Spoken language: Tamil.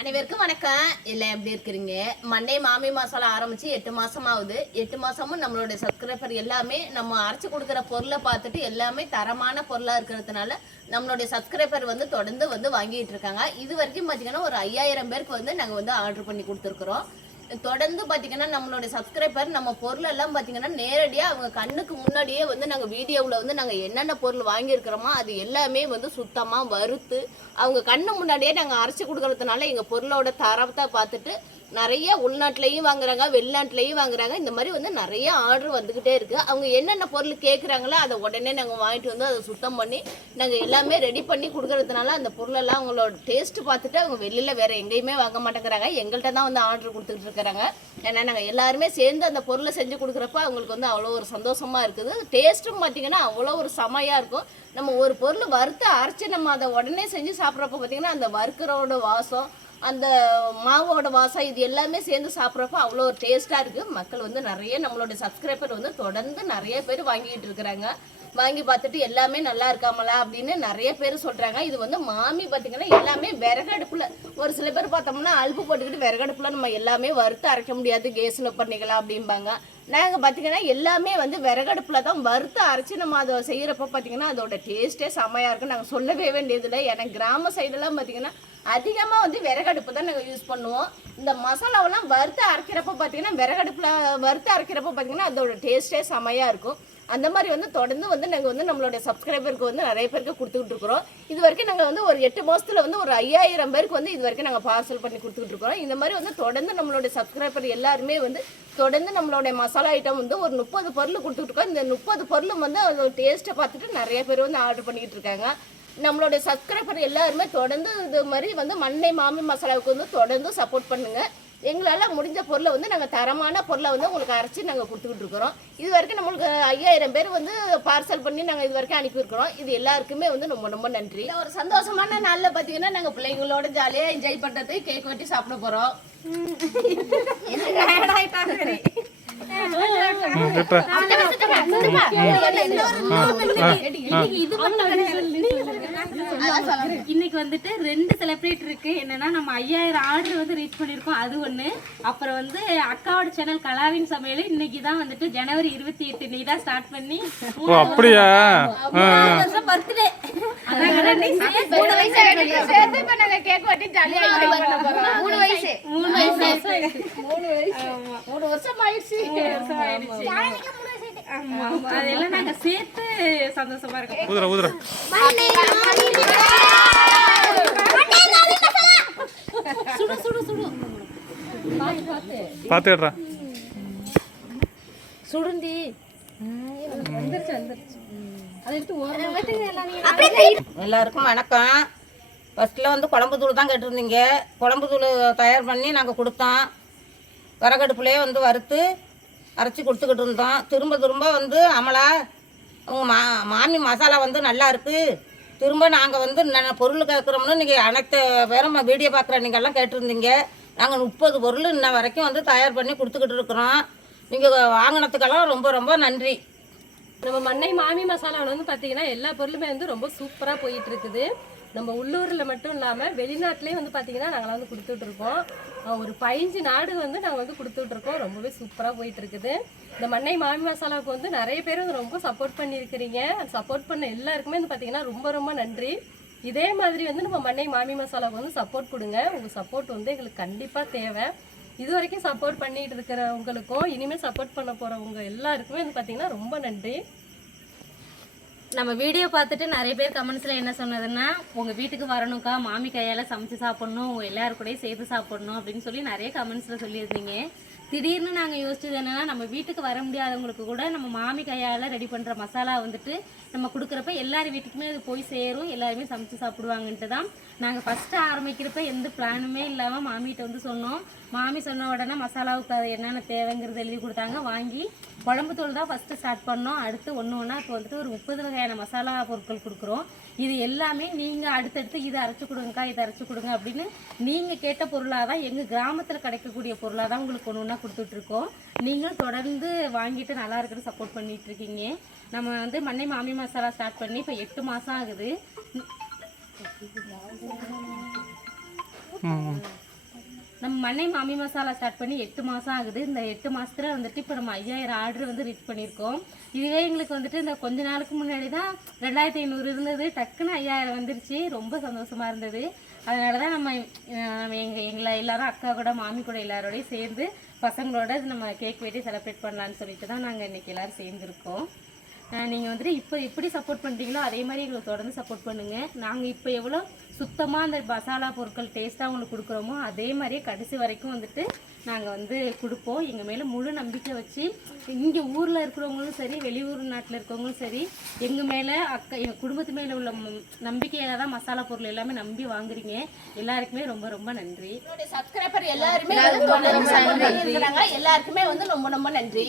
அனைவருக்கும் வணக்கம். எல்லாம் எப்படி இருக்கிறீங்க? மண்டே மாமி மசாலா ஆரம்பிச்சு எட்டு மாசம் ஆகுது. எட்டு மாசமும் நம்மளோட சப்ஸ்கிரைபர் எல்லாமே நம்ம அரைச்சு கொடுக்குற பொருளை பார்த்துட்டு எல்லாமே தரமான பொருளா இருக்கிறதுனால நம்மளுடைய சப்ஸ்கிரைபர் வந்து தொடர்ந்து வந்து வாங்கிட்டு இருக்காங்க. இது வரைக்கும் பார்த்தீங்கன்னா ஒரு ஐயாயிரம் பேருக்கு வந்து நாங்கள் வந்து ஆர்டர் பண்ணி கொடுத்துருக்குறோம். தொடர்ந்து பார்த்தீங்கன்னா நம்மளுடைய சப்ஸ்கிரைபர் நம்ம பொருள் எல்லாம் நேரடியாக அவங்க கண்ணுக்கு முன்னாடியே வந்து நாங்கள் வீடியோவில் வந்து நாங்கள் என்னென்ன பொருள் வாங்கியிருக்கிறோமோ அது எல்லாமே வந்து சுத்தமாக வறுத்து அவங்க கண்ணு முன்னாடியே நாங்கள் அரைச்சி கொடுக்கறதுனால எங்கள் பொருளோட தரத்தை பார்த்துட்டு நிறைய உள்நாட்டிலையும் வாங்குறாங்க வெளிநாட்டிலையும் வாங்குறாங்க. இந்த மாதிரி வந்து நிறைய ஆர்டர் வந்துகிட்டே இருக்கு. அவங்க என்னென்ன பொருள் கேட்குறாங்களோ அதை உடனே நாங்கள் வாங்கிட்டு வந்து அதை சுத்தம் பண்ணி நாங்கள் எல்லாமே ரெடி பண்ணி கொடுக்கறதுனால அந்த பொருளெல்லாம் அவங்களோட டேஸ்ட் பார்த்துட்டு அவங்க வெளியில வேற எங்கேயுமே வாங்க மாட்டேங்கிறாங்க. எங்கள்கிட்ட தான் வந்து ஆர்டர் கொடுத்துட்டு இருக்கிறாங்க ஏன்னா நாங்கள் எல்லாருமே சேர்ந்து அந்த பொருளை செஞ்சு கொடுக்குறப்ப அவங்களுக்கு வந்து அவ்வளோ ஒரு சந்தோஷமா இருக்குது. டேஸ்ட்டும் பார்த்தீங்கன்னா அவ்வளோ ஒரு செமையாக இருக்கும். நம்ம ஒரு பொருள் வறுத்து அரைச்சி நம்ம அதை உடனே செஞ்சு சாப்பிட்றப்ப பார்த்தீங்கன்னா அந்த வறுக்கிறோட வாசம் அந்த மாவோட வாசம் இது எல்லாமே சேர்ந்து சாப்பிட்றப்போ அவ்வளோ டேஸ்ட்டாக இருக்குது மக்கள் வந்து நிறைய நம்மளோட சப்ஸ்கிரைபர் வந்து தொடர்ந்து நிறைய பேர் வாங்கிட்டு இருக்கிறாங்க. வாங்கி பார்த்துட்டு எல்லாமே நல்லா இருக்காமலா அப்படின்னு நிறைய பேர் சொல்கிறாங்க இது வந்து மாமி பார்த்தீங்கன்னா எல்லாமே விறகடுப்பில். ஒரு சில பேர் பார்த்தோம்னா அல்பு போட்டுக்கிட்டு விறகடுப்பில் நம்ம எல்லாமே வறுத்து அரைக்க முடியாது. கேஸில் பண்ணிக்கலாம் அப்படிம்பாங்க. நாங்கள் பார்த்தீங்கன்னா எல்லாமே வந்து விறகடுப்பில் தான் வறுத்து அரைச்சி நம்ம அதை செய்கிறப்ப பார்த்தீங்கன்னா அதோட டேஸ்ட்டே செமையாக இருக்கும். நாங்கள் சொல்லவே வேண்டியதில்லை. ஏன்னா கிராம சைடெல்லாம் பார்த்தீங்கன்னா அதிகமாக வந்து விறகடுப்பு தான் நாங்கள் யூஸ் பண்ணுவோம். இந்த மசாலாவெல்லாம் வறுத்து அரைக்கிறப்ப பார்த்தீங்கன்னா விறகடுப்பில் வறுத்து அரைக்கிறப்ப பார்த்தீங்கன்னா அதோட டேஸ்ட்டே செமையாக இருக்கும். அந்த மாதிரி வந்து தொடர்ந்து வந்து நாங்கள் வந்து நம்மளுடைய சப்ஸ்கிரைபருக்கு வந்து நிறைய பேருக்கு கொடுத்துக்கிட்டு இருக்கிறோம். இது வரைக்கும் நாங்கள் வந்து ஒரு எட்டு மாதத்தில் வந்து ஒரு ஐயாயிரம் பேருக்கு வந்து இது வரைக்கும் நாங்கள் பார்சல் பண்ணி கொடுத்துக்கிட்டு இருக்கிறோம். இந்த மாதிரி வந்து தொடர்ந்து நம்மளுடைய சப்ஸ்கிரைபர் எல்லாருமே வந்து தொடர்ந்து நம்மளுடைய மசாலா ஐட்டம் வந்து ஒரு முப்பது பொருள் கொடுத்துட்டு இருக்கோம். இந்த முப்பது பொருளும் வந்து அதோட டேஸ்ட்டை பார்த்துட்டு நிறைய பேர் வந்து ஆர்டர் பண்ணிக்கிட்டு இருக்காங்க. நம்மளுடைய சப்ஸ்கிரைபர் எல்லாருமே தொடர்ந்து இது மாதிரி வந்து மண்ணை மாமி மசாலாவுக்கு வந்து தொடர்ந்து சப்போர்ட் பண்ணுங்கள் எங்களால் முடிஞ்ச பொருளை வந்து நாங்கள் தரமான பொருளை வந்து உங்களுக்கு அரைச்சி நாங்கள் கொடுத்துக்கிட்டு இருக்கிறோம். இது வரைக்கும் நம்மளுக்கு ஐயாயிரம் பேர் வந்து பார்சல் பண்ணி நாங்கள் இது வரைக்கும் அனுப்பியிருக்கிறோம். இது எல்லாருக்குமே வந்து ரொம்ப ரொம்ப நன்றி. ஒரு சந்தோஷமான நாளில் பார்த்தீங்கன்னா நாங்கள் பிள்ளைங்களோட ஜாலியாக என்ஜாய் பண்ணுறது கேக் வெட்டி சாப்பிட போகிறோம் இன்னைக்கு வந்துட்டு ரெண்டு செலிப்ரேட் இருக்கு. என்னன்னா நம்ம ஐயாயிரம் ஆர்டர் வந்து ரீச் பண்ணிருக்கோம் அது ஒண்ணு. அப்புறம் வந்து அக்காவோட சேனல் கலாவின் சமையல். இன்னைக்கு தான் வந்துட்டு ஜனவரி இருபத்தி எட்டு இன்னைக்கு தான் ஸ்டார்ட் பண்ணி அப்படியா? பர்த்டே மூணு வயசு மூணு வயசு. மூணு வருஷம் ஆயிடுச்சு அதெல்லாம் நாங்க சேர்த்து சந்தோஷமா இருக்கோம். ஊதுற ஊதுற. சுடு சுடு சுடு. பார்த்துடுறா சுடுந்தி. எல்லாருக்கும் வணக்கம். ஃபஸ்ட்டில் வந்து குழம்பு தூள் தான் கேட்டிருந்தீங்க. குழம்பு தூள் தயார் பண்ணி நாங்கள் கொடுத்தோம். விறகடுப்புலேயே வந்து வறுத்து அரைச்சி கொடுத்துக்கிட்டு இருந்தோம். திரும்ப திரும்ப வந்து அமலா உங்கள் மா மாமி மசாலா வந்து நல்லா இருக்குது திரும்ப நாங்கள் வந்து ந- பொருள் கேட்குறோம்னு நீங்கள் அனைத்து பேரும் வீடியோ பார்க்குற நீங்கள்லாம் கேட்டிருந்தீங்க. நாங்கள் முப்பது பொருள் இன்ன வரைக்கும் வந்து தயார் பண்ணி கொடுத்துக்கிட்டு இருக்கிறோம். நீங்கள் வாங்கினதுக்கெல்லாம் ரொம்ப ரொம்ப நன்றி. நம்ம மண்ணை மாமி மசாலாவில் வந்து பார்த்தீங்கன்னா எல்லா பொருளுமே வந்து ரொம்ப சூப்பராக போயிட்டு இருக்குது. நம்ம உள்ளூரில் மட்டும் இல்லாமல் வெளிநாட்டிலேயும் வந்து பார்த்தீங்கன்னா நாங்களாம் வந்து கொடுத்துட்ருக்கோம். ஒரு பதினஞ்சு நாடு வந்து நாங்கள் வந்து கொடுத்துட்ருக்கோம். ரொம்பவே சூப்பராக போயிட்டுருக்குது இந்த மண்ணை மாமி மசாலாவுக்கு வந்து நிறைய பேர் வந்து ரொம்ப சப்போர்ட் பண்ணியிருக்கிறீங்க. சப்போர்ட் பண்ண எல்லாருக்குமே வந்து பார்த்தீங்கன்னா ரொம்ப ரொம்ப நன்றி. இதே மாதிரி வந்து நம்ம மண்ணை மாமி மசாலாவுக்கு வந்து சப்போர்ட் கொடுங்க. உங்கள் சப்போர்ட் வந்து எங்களுக்கு கண்டிப்பாக தேவை. இது வரைக்கும் சப்போர்ட் பண்ணிகிட்டு இருக்கிறவங்களுக்கும் இனிமேல் சப்போர்ட் பண்ண போகிறவங்க எல்லாருக்குமே வந்து பார்த்திங்கன்னா ரொம்ப நன்றி. நம்ம வீடியோ பார்த்துட்டு நிறைய பேர் கமெண்ட்ஸில் என்ன சொன்னதுன்னா உங்கள் வீட்டுக்கு வரணும்க்கா மாமி கையால் சமைச்சு சாப்பிட்ணும் உங்கள் எல்லாருக்கூடையும் கூடயும் சேர்த்து சாப்பிட்ணும் அப்படின்னு சொல்லி நிறைய கமெண்ட்ஸில் சொல்லியிருந்தீங்க. திடீர்னு நாங்கள் யோசிச்சது என்னென்னா நம்ம வீட்டுக்கு வர முடியாதவங்களுக்கு கூட நம்ம மாமி கையால் ரெடி பண்ணுற மசாலா வந்துட்டு நம்ம கொடுக்குறப்ப எல்லார் வீட்டுக்குமே அது போய் சேரும் எல்லாருமே சமைச்சு சாப்பிடுவாங்கன்ட்டு தான் நாங்கள் ஃபஸ்ட்டு ஆரம்பிக்கிறப்ப எந்த பிளானுமே இல்லாமல் மாமிகிட்ட வந்து சொன்னோம். மாமி சொன்ன உடனே மசாலாவுக்கு அது என்னென்ன தேவைங்கிறது எழுதி கொடுத்தாங்க. வாங்கி குழம்பு தூள் தான் ஃபஸ்ட்டு ஸ்டார்ட் பண்ணோம். அடுத்து ஒன்று ஒன்றா இப்போ வந்துட்டு ஒரு முப்பது வகையான மசாலா பொருட்கள் கொடுக்குறோம். இது எல்லாமே நீங்கள் அடுத்தடுத்து இதை அரைச்சி கொடுங்கக்கா இதை அரைச்சி கொடுங்க அப்படின்னு நீங்கள் கேட்ட பொருளாக தான் எங்கள் கிராமத்தில் கிடைக்கக்கூடிய பொருளாக தான் உங்களுக்கு ஒன்று ஒன்றா கொடுத்துட்ருக்கோம் நீங்களும் தொடர்ந்து வாங்கிட்டு நல்லா இருக்குன்னு சப்போர்ட் பண்ணிட்டு இருக்கீங்க. நம்ம வந்து மண்ணை மாமி மசாலா ஸ்டார்ட் பண்ணி இப்போ எட்டு மாதம் ஆகுது. நம்ம மண்ணை மாமி மசாலா ஸ்டார்ட் பண்ணி எட்டு மாதம் ஆகுது. இந்த எட்டு மாதத்தில் வந்துட்டு இப்போ நம்ம ஐயாயிரம் ஆர்டர் வந்து ரீச் பண்ணியிருக்கோம் இதுவே எங்களுக்கு வந்துட்டு இந்த கொஞ்ச நாளுக்கு முன்னாடி தான் ரெண்டாயிரத்தி ஐநூறு இருந்தது. டக்குன்னு ஐயாயிரம் வந்துருச்சு. ரொம்ப சந்தோஷமாக இருந்தது. அதனால தான் நம்ம எங்கள் எங்களை எல்லாரும் அக்கா கூட மாமி கூட எல்லாரோடையும் சேர்ந்து பசங்களோட நம்ம கேக் வெட்டி செலிப்ரேட் பண்ணலான்னு சொல்லிட்டு தான் நாங்கள் இன்றைக்கி எல்லோரும் சேர்ந்துருக்கோம். நீங்கள் வந்துட்டு இப்போ எப்படி சப்போர்ட் பண்ணுறீங்களோ அதே மாதிரி எங்களுக்கு தொடர்ந்து சப்போர்ட் பண்ணுங்கள் நாங்கள் இப்போ எவ்வளோ சுத்தமாக அந்த மசாலா பொருட்கள் டேஸ்ட்டாக உங்களுக்கு கொடுக்குறோமோ அதே மாதிரியே கடைசி வரைக்கும் வந்துட்டு நாங்கள் வந்து கொடுப்போம். எங்கள் மேலே முழு நம்பிக்கை வச்சு இங்கே ஊரில் இருக்கிறவங்களும் சரி வெளியூர் நாட்டில் இருக்கவங்களும் சரி எங்கள் மேலே அக்கா எங்கள் குடும்பத்து மேலே உள்ள நம்பிக்கையில தான் மசாலா பொருள் எல்லாமே நம்பி வாங்குறீங்க. எல்லாருக்குமே ரொம்ப ரொம்ப நன்றி. சப்ஸ்கிரைபர் எல்லாருமே. எல்லாருக்குமே வந்து ரொம்ப ரொம்ப நன்றி.